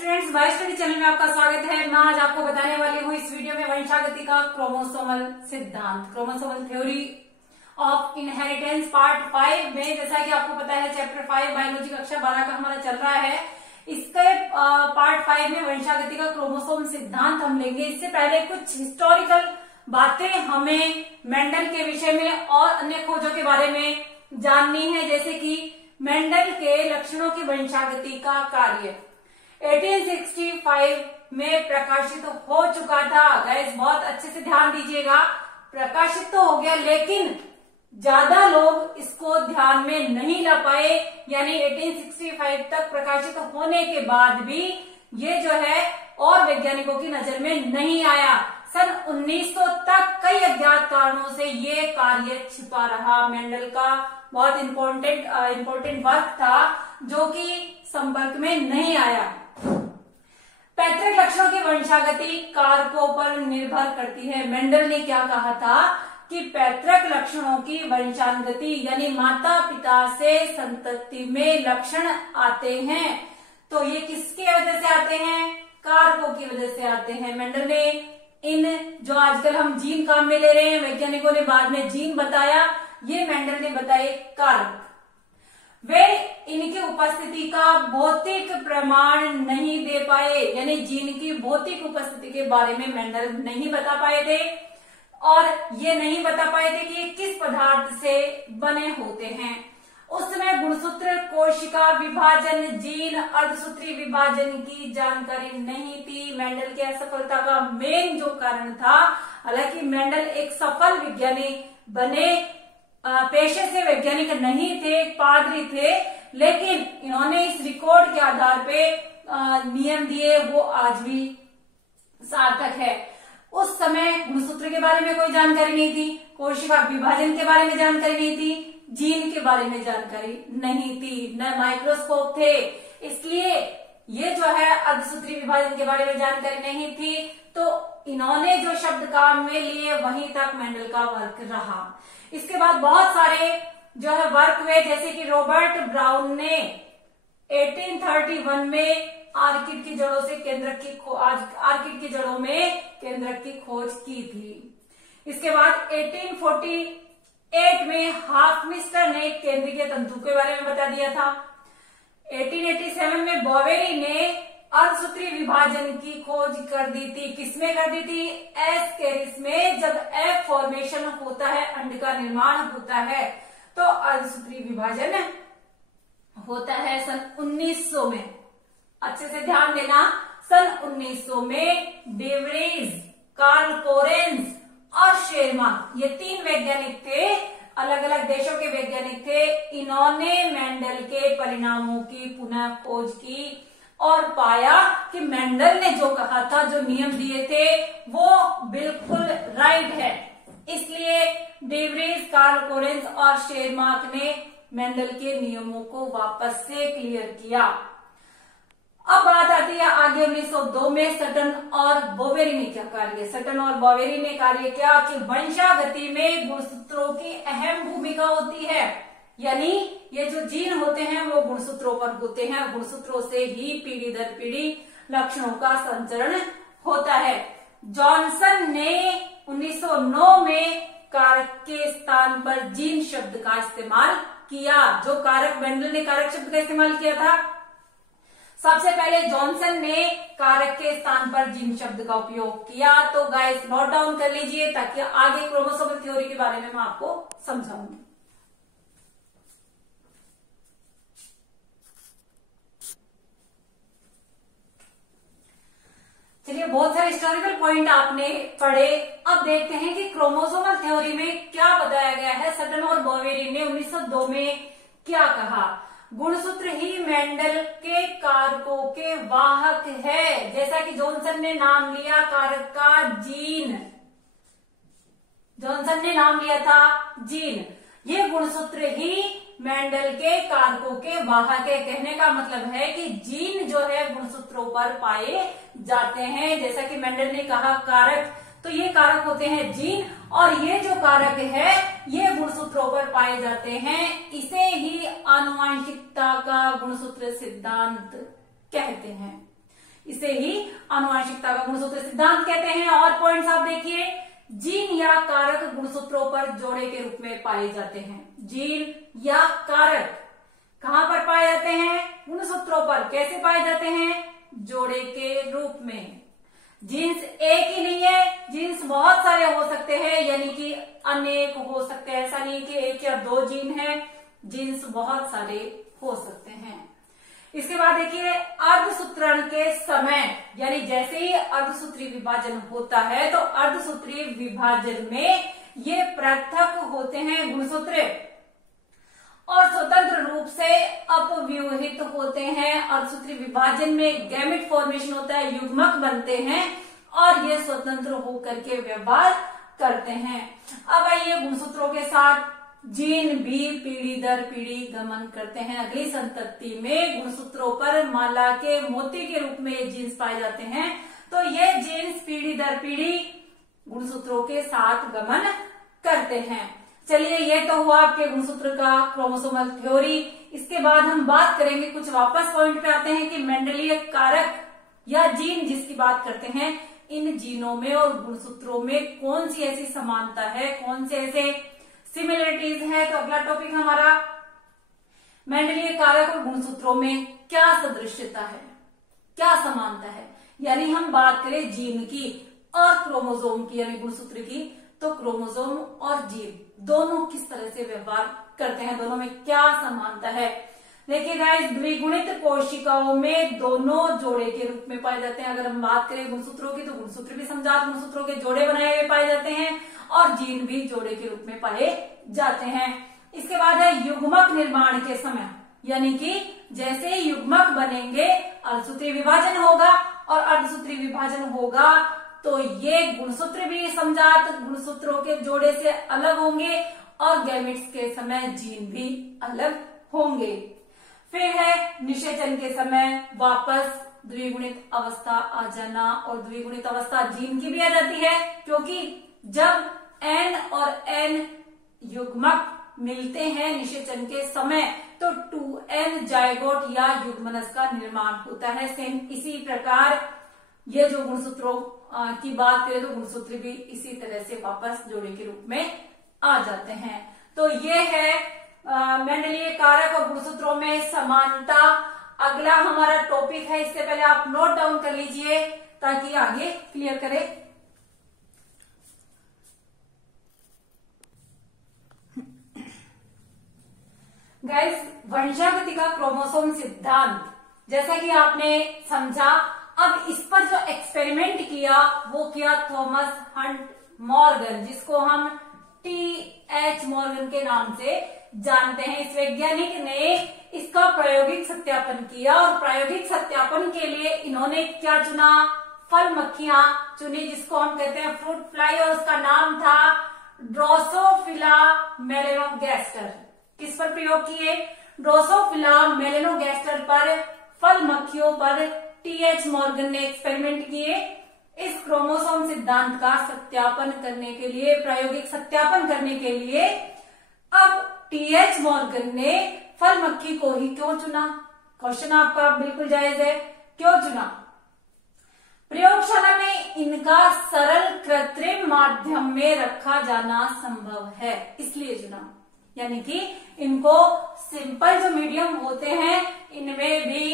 Students, bye study channel में आपका स्वागत है। मैं आज आपको बताने वाली हूँ इस वीडियो में वंशागति का क्रोमोसोमल सिद्धांत, chromosomal theory of inheritance part 5 में। जैसा कि आपको पता है चैप्टर 5 बायोलॉजी कक्षा 12 का हमारा चल रहा है। इसके पार्ट 5 में वंशागति का क्रोमोसोम सिद्धांत हम लेंगे। इससे पहले कुछ हिस्टोरिकल बातें हमें मेंडल के विषय में और अन्य खोजों के बारे में जाननी है, जैसे कि मेंडल के लक्षणों की वंशागति का कार्य 1865 में प्रकाशित हो चुका था। गाइस बहुत अच्छे से ध्यान दीजिएगा, प्रकाशित तो हो गया लेकिन ज्यादा लोग इसको ध्यान में नहीं ला पाए, यानी 1865 तक प्रकाशित होने के बाद भी ये जो है और वैज्ञानिकों की नजर में नहीं आया। सन 1900 तक कई अज्ञात कारणों से ये कार्य छिपा रहा। मेंडल का बहुत इंपॉर्टेंट वर्क था जो कि संपर्क में नहीं आया। पैतृक लक्षणों की वंशागति कारकों पर निर्भर करती है। मेंडल ने क्या कहा था कि पैतृक लक्षणों की वंशागति यानी माता पिता से संतति में लक्षण आते हैं, तो ये किसकी वजह से आते हैं? कारकों की वजह से आते हैं। मेंडल ने इन जो आजकल हम जीन काम में ले रहे हैं, वैज्ञानिकों ने बाद में जीन बताया, ये मेंडल ने बताए कारक। वे इनकी उपस्थिति का भौतिक प्रमाण नहीं दे पाए, यानी जीन की भौतिक उपस्थिति के बारे में मेंडल नहीं बता पाए थे और ये नहीं बता पाए थे कि किस पदार्थ से बने होते हैं। उस समय गुणसूत्र, कोशिका विभाजन, जीन, अर्धसूत्री विभाजन की जानकारी नहीं थी। मेंडल की असफलता का मेन जो कारण था, हालांकि मेंडल एक सफल वैज्ञानिक बने, पेशे से वैज्ञानिक नहीं थे, पादरी थे, लेकिन इन्होंने इस रिकॉर्ड के आधार पे नियम दिए, वो आज भी सार्थक है। उस समय गुणसूत्र के बारे में कोई जानकारी नहीं थी, कोशिका विभाजन के बारे में जानकारी नहीं थी, जीन के बारे में जानकारी नहीं थी, न माइक्रोस्कोप थे, इसलिए ये जो है अर्धसूत्री विभाजन के बारे में जानकारी नहीं थी। तो इन्होंने जो शब्द काम में लिए वहीं तक मेंडल का वर्क रहा। इसके बाद बहुत सारे जो है वर्क हुए, जैसे कि रॉबर्ट ब्राउन ने 1831 में आर्किड की जड़ों से आर्किड की जड़ों में केंद्रक की खोज की थी। इसके बाद 1848 में हाफमिस्टर ने केंद्रीय तंतु के बारे में बता दिया था। 1887 में बोवेरी ने अर्धसूत्री विभाजन की खोज कर दी थी। किसमें कर दी थी? एस्केरिस में। जब एग फॉर्मेशन होता है, अंड का निर्माण होता है, तो अर्धसूत्री विभाजन होता है। सन 1900 में, अच्छे से ध्यान देना, सन 1900 में डेवरीज, कार्ल कोरेंस और शेरमान, ये तीन वैज्ञानिक थे, अलग अलग देशों के वैज्ञानिक थे। इन्होंने मेंडल के परिणामों की पुनः खोज की और पाया कि मेंडल ने जो कहा था, जो नियम दिए थे, वो बिल्कुल राइट है। इसलिए डेवरीज, कार्ल कोरेंस और शेरमार्क ने मेंडल के नियमों को वापस से क्लियर किया। अब बात आती है आगे 1902 में सटन और बोवेरी ने क्या कार्य? सटन और बोवेरी ने कार्य किया कि वंशागति में गुणसूत्रों की अहम भूमिका होती है, यानी ये जो जीन होते हैं वो गुणसूत्रों पर होते हैं, गुणसूत्रों से ही पीढ़ी दर पीढ़ी लक्षणों का संचरण होता है। जॉनसन ने 1909 में कारक के स्थान पर जीन शब्द का इस्तेमाल किया। जो कारक, मेंडल ने कारक शब्द का इस्तेमाल किया था, सबसे पहले जॉनसन ने कारक के स्थान पर जीन शब्द का उपयोग किया। तो गाइस नोट डाउन कर लीजिए ताकि आगे क्रोमोसोमल थ्योरी के बारे में मैं आपको समझाऊंगी। चलिए, बहुत सारे हिस्टोरिकल पॉइंट आपने पढ़े। अब देखते हैं कि क्रोमोसोमल थ्योरी में क्या बताया गया है। सटन और बोवेरी ने 1902 में क्या कहा? गुणसूत्र ही मेंडल के कारकों के वाहक है। जैसा कि जॉनसन ने नाम लिया कारक का जीन, जॉनसन ने नाम लिया था जीन, ये गुणसूत्र ही मेंडल के कारकों के वाहक है। कहने का मतलब है कि जीन जो है गुणसूत्रों पर पाए जाते हैं। जैसा कि मेंडल ने कहा कारक, तो ये कारक होते हैं जीन, और ये जो कारक है ये गुणसूत्रों पर पाए जाते हैं। इसे ही आनुवंशिकता का गुणसूत्र सिद्धांत कहते हैं। इसे ही आनुवंशिकता का गुणसूत्र सिद्धांत कहते हैं। और पॉइंट्स आप देखिए, जीन या कारक गुणसूत्रों पर जोड़े के रूप में पाए जाते हैं। जीन या कारक कहां पर पाए जाते हैं? गुणसूत्रों पर। कैसे पाए जाते हैं? जोड़े के रूप में। जीन्स एक ही नहीं है, जीन्स बहुत सारे हो सकते हैं, यानी कि अनेक हो सकते हैं। ऐसा नहीं कि एक या दो जीन है, जीन्स बहुत सारे हो सकते हैं। इसके बाद देखिए, अर्धसूत्रण के समय, यानी जैसे ही अर्धसूत्री विभाजन होता है तो अर्धसूत्री विभाजन में ये पृथक होते हैं गुणसूत्र और स्वतंत्र रूप से अपव्यूहित होते हैं। अर्धसूत्री विभाजन में गैमेट फॉर्मेशन होता है, युग्मक बनते हैं और ये स्वतंत्र होकर के व्यवहार करते हैं। अब आइए, गुणसूत्रों के साथ जीन भी पीढ़ी दर पीढ़ी गमन करते हैं। अगली संतति में गुणसूत्रों पर माला के मोती के रूप में ये जीन्स पाए जाते हैं। तो ये जीन्स पीढ़ी दर पीढ़ी गुणसूत्रों के साथ गमन करते हैं। चलिए, ये तो हुआ आपके गुणसूत्र का क्रोमोसोमल थ्योरी। इसके बाद हम बात करेंगे, कुछ वापस पॉइंट पे आते हैं कि मेंडलीय कारक या जीन जिसकी बात करते हैं, इन जीनों में और गुणसूत्रों में कौन सी ऐसी समानता है, कौन से ऐसे सिमिलरिटीज है। तो अगला टॉपिक हमारा मेंडलीय कारक और गुणसूत्रों में क्या सदृश्यता है, क्या समानता है। यानी हम बात करें जीन की और क्रोमोसोम की, यानी गुणसूत्र की, तो क्रोमोसोम और जीन दोनों किस तरह से व्यवहार करते हैं, दोनों में क्या समानता है। देखिए गाइस, द्विगुणित कोशिकाओं में दोनों जोड़े के रूप में पाए जाते हैं। अगर हम बात करें गुणसूत्रों की, तो गुणसूत्र भी समजात गुणसूत्रों के जोड़े बनाए हुए पाए जाते हैं और जीन भी जोड़े के रूप में पाए जाते हैं। इसके बाद है युग्मक निर्माण के समय, यानी कि जैसे ही युग्मक बनेंगे अर्धसूत्री विभाजन होगा और अर्धसूत्री विभाजन होगा तो ये गुणसूत्र भी समजात गुणसूत्रों के जोड़े से अलग होंगे और गैमेट्स के समय जीन भी अलग होंगे। फिर है निषेचन के समय वापस द्विगुणित अवस्था आ जाना, और द्विगुणित अवस्था जीन की भी आ जाती है क्योंकि जब N और N युग्मक मिलते हैं निषेचन के समय तो 2N जायगोट या युग्मनस का निर्माण होता है। सेम इसी प्रकार ये जो गुणसूत्रों की बात करें तो गुणसूत्र भी इसी तरह से वापस जोड़े के रूप में आ जाते हैं। तो ये है मेंडलीय कारक और गुणसूत्रों में समानता। अगला हमारा टॉपिक है, इससे पहले आप नोट डाउन कर लीजिए ताकि आगे क्लियर करें। गाइस, वंशागति का क्रोमोसोम सिद्धांत जैसा कि आपने समझा, अब इस पर जो एक्सपेरिमेंट किया वो किया थॉमस हंट मॉर्गन, जिसको हम T.H. मॉर्गन के नाम से जानते हैं। इस वैज्ञानिक ने इसका प्रायोगिक सत्यापन किया और प्रायोगिक सत्यापन के लिए इन्होंने क्या चुना? फल मक्खियां चुनी, जिसको हम कहते हैं फ्रूट फ्लाई, और उसका नाम था ड्रोसोफिला मेलेनोगैस्टर। किस पर प्रयोग किए? ड्रोसोफिला मेलेनोगैस्टर पर, फल मक्खियों पर T.H. मॉर्गन ने एक्सपेरिमेंट किए। इस क्रोमोसोम सिद्धांत का सत्यापन करने के लिए, प्रायोगिक सत्यापन करने के लिए अब T.H. मॉर्गन ने फल मक्खी को ही क्यों चुना? क्वेश्चन आपका बिल्कुल जायज है, क्यों चुना? प्रयोगशाला में इनका सरल कृत्रिम माध्यम में रखा जाना संभव है, इसलिए चुना। यानी कि इनको सिंपल जो मीडियम होते हैं इनमें भी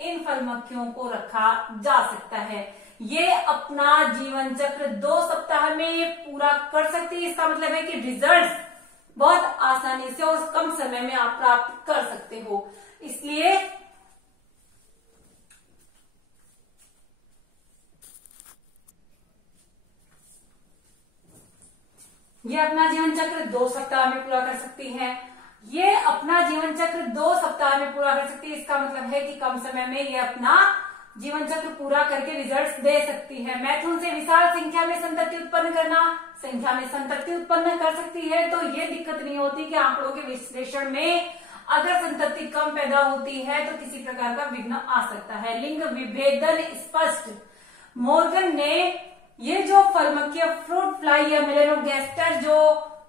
इन फल मक्खियों को रखा जा सकता है। ये अपना जीवन चक्र 2 सप्ताह में ये पूरा कर सकती है। इसका मतलब है कि रिजल्ट्स बहुत आसानी से और कम समय में आप प्राप्त कर सकते हो। इसलिए ये अपना जीवन चक्र 2 सप्ताह में पूरा कर सकती है। ये अपना जीवन चक्र 2 सप्ताह में पूरा कर सकती है। इसका मतलब है कि कम समय में ये अपना जीवन चक्र पूरा करके रिजल्ट्स दे सकती है। मैथुन से विशाल संख्या में संतति उत्पन्न करना, संख्या में संतति उत्पन्न कर सकती है। तो ये दिक्कत नहीं होती कि आंकड़ों के विश्लेषण में अगर संतति कम पैदा होती है तो किसी प्रकार का विघ्न आ सकता है। लिंग विभेदन स्पष्ट। मॉर्गन ने ये जो फलमक्खी फ्रूट फ्लाई या मेलेनोगैस्टर, जो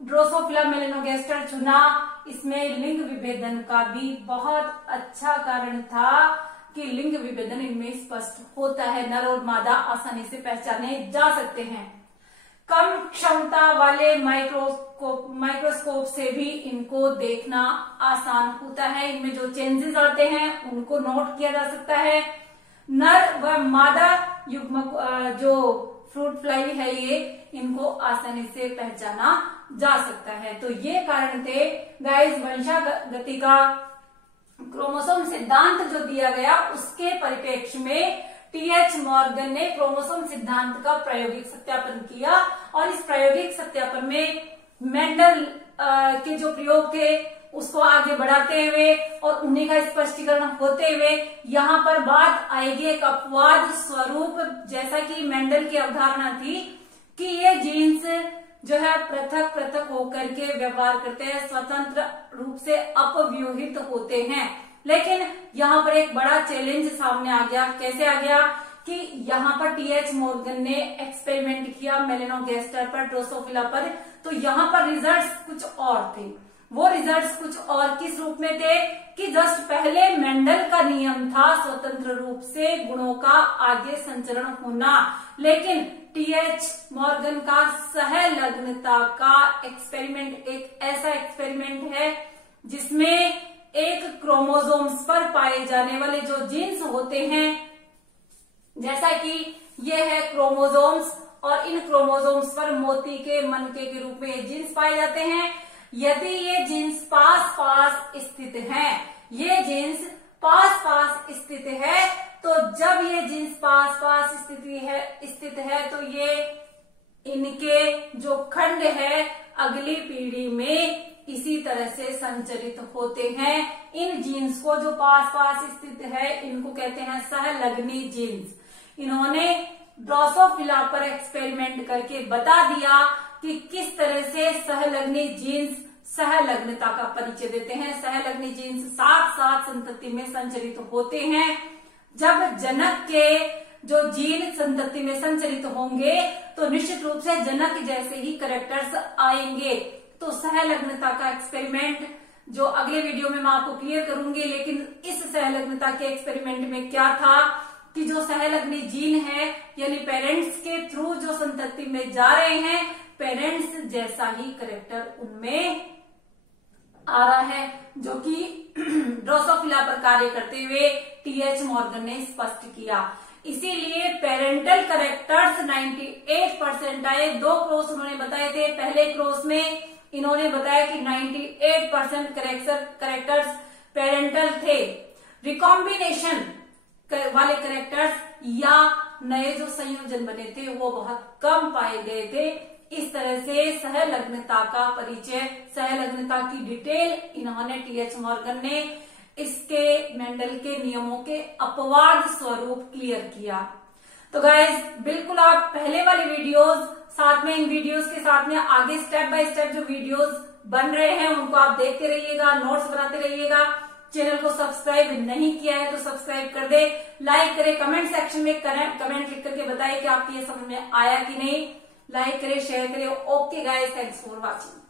ड्रोसोफिला मेलेनोगैस्टर चुना, इसमें लिंग विभेदन का भी बहुत अच्छा कारण था। कि लिंग विभेदन इनमें स्पष्ट होता है। नर और मादा आसानी से पहचाने जा सकते हैं। कम क्षमता वाले माइक्रोस्कोप से भी इनको देखना आसान होता है। इनमें जो चेंजेस आते हैं उनको नोट किया जा सकता है। नर व मादा युग्मक जो फ्रूट फ्लाई है ये, इनको आसानी से पहचाना जा सकता है। तो ये कारण थे गाइस वंशागति का क्रोमोसोम सिद्धांत जो दिया गया उसके परिप्रेक्ष्य में टीएच मॉर्गन ने क्रोमोसोम सिद्धांत का प्रायोगिक सत्यापन किया। और इस प्रायोगिक सत्यापन में मेंडल के जो प्रयोग थे उसको आगे बढ़ाते हुए और उन्हीं का स्पष्टीकरण होते हुए यहाँ पर बात आएगी एक अपवाद स्वरूप, जैसा कि मेंडल की अवधारणा थी कि ये जीन्स जो है पृथक पृथक होकर के व्यवहार करते हैं, स्वतंत्र रूप से अपव्यूहित होते हैं। लेकिन यहाँ पर एक बड़ा चैलेंज सामने आ गया। कैसे आ गया कि यहाँ पर टीएच मॉर्गन ने एक्सपेरिमेंट किया मेलेनोगास्टर पर, ड्रोसोफिला पर, तो यहाँ पर रिजल्ट्स कुछ और थे। वो रिजल्ट्स कुछ और किस रूप में थे कि जस्ट पहले मेंडल का नियम था स्वतंत्र रूप से गुणों का आगे संचरण होना, लेकिन टीएच मॉर्गन का सहलग्नता का एक्सपेरिमेंट एक ऐसा एक्सपेरिमेंट है जिसमें एक क्रोमोसोम्स पर पाए जाने वाले जो जीन्स होते हैं, जैसा कि ये है क्रोमोसोम्स, और इन क्रोमोसोम्स पर मोती के मनके के रूप में ये जीन्स पाए जाते हैं। यदि ये जीन्स पास पास स्थित हैं, ये जीन्स पास पास स्थित है, तो जब ये जीन्स पास पास स्थित है तो ये इनके जो खंड है अगली पीढ़ी में इसी तरह से संचरित होते हैं। इन जीन्स को जो पास पास स्थित है इनको कहते हैं सहलग्नी जीन्स। इन्होंने ड्रोसोफिला पर एक्सपेरिमेंट करके बता दिया कि किस तरह से सहलग्नी जीन्स सहलग्नता का परिचय देते हैं। सहलग्नी जीन्स साथ साथ संतति में संचरित होते हैं। जब जनक के जो जीन संतति में संचरित होंगे तो निश्चित रूप से जनक जैसे ही कैरेक्टर्स आएंगे। तो सहलग्नता का एक्सपेरिमेंट जो अगले वीडियो में मैं आपको क्लियर करूंगी, लेकिन इस सहलग्नता के एक्सपेरिमेंट में क्या था कि जो सहलग्नी जीन है यानी पेरेंट्स के थ्रू जो संतति में जा रहे हैं, पेरेंट्स जैसा ही कैरेक्टर उनमें आ रहा है, जो कि ड्रोसोफिला पर कार्य करते हुए टीएच मॉर्गन ने स्पष्ट किया। इसीलिए पेरेंटल कैरेक्टर्स 98% आए। 2 क्रॉस उन्होंने बताए थे। पहले क्रॉस में इन्होंने बताया कि 98% कैरेक्टर्स पेरेंटल थे। रिकॉम्बिनेशन वाले कैरेक्टर्स या नए जो संयोजन बने थे वो बहुत कम पाए गए थे। इस तरह से सहलग्नता का परिचय, सहलग्नता की डिटेल इन्होंने टीएच मॉर्गन ने इसके मेंडल के नियमों के अपवाद स्वरूप क्लियर किया। तो गाइज बिल्कुल आप पहले वाली वीडियोस साथ में इन वीडियोस के साथ में आगे स्टेप बाय स्टेप जो वीडियोस बन रहे हैं उनको आप देखते रहिएगा, नोट्स बनाते रहिएगा। चैनल को सब्सक्राइब नहीं किया है तो सब्सक्राइब कर दे, लाइक करे, कमेंट सेक्शन में कमेंट लिख करके बताइए कि आपको ये समझ में आया कि नहीं। लाइक करे, शेयर करे। Okay guys, thanks for watching.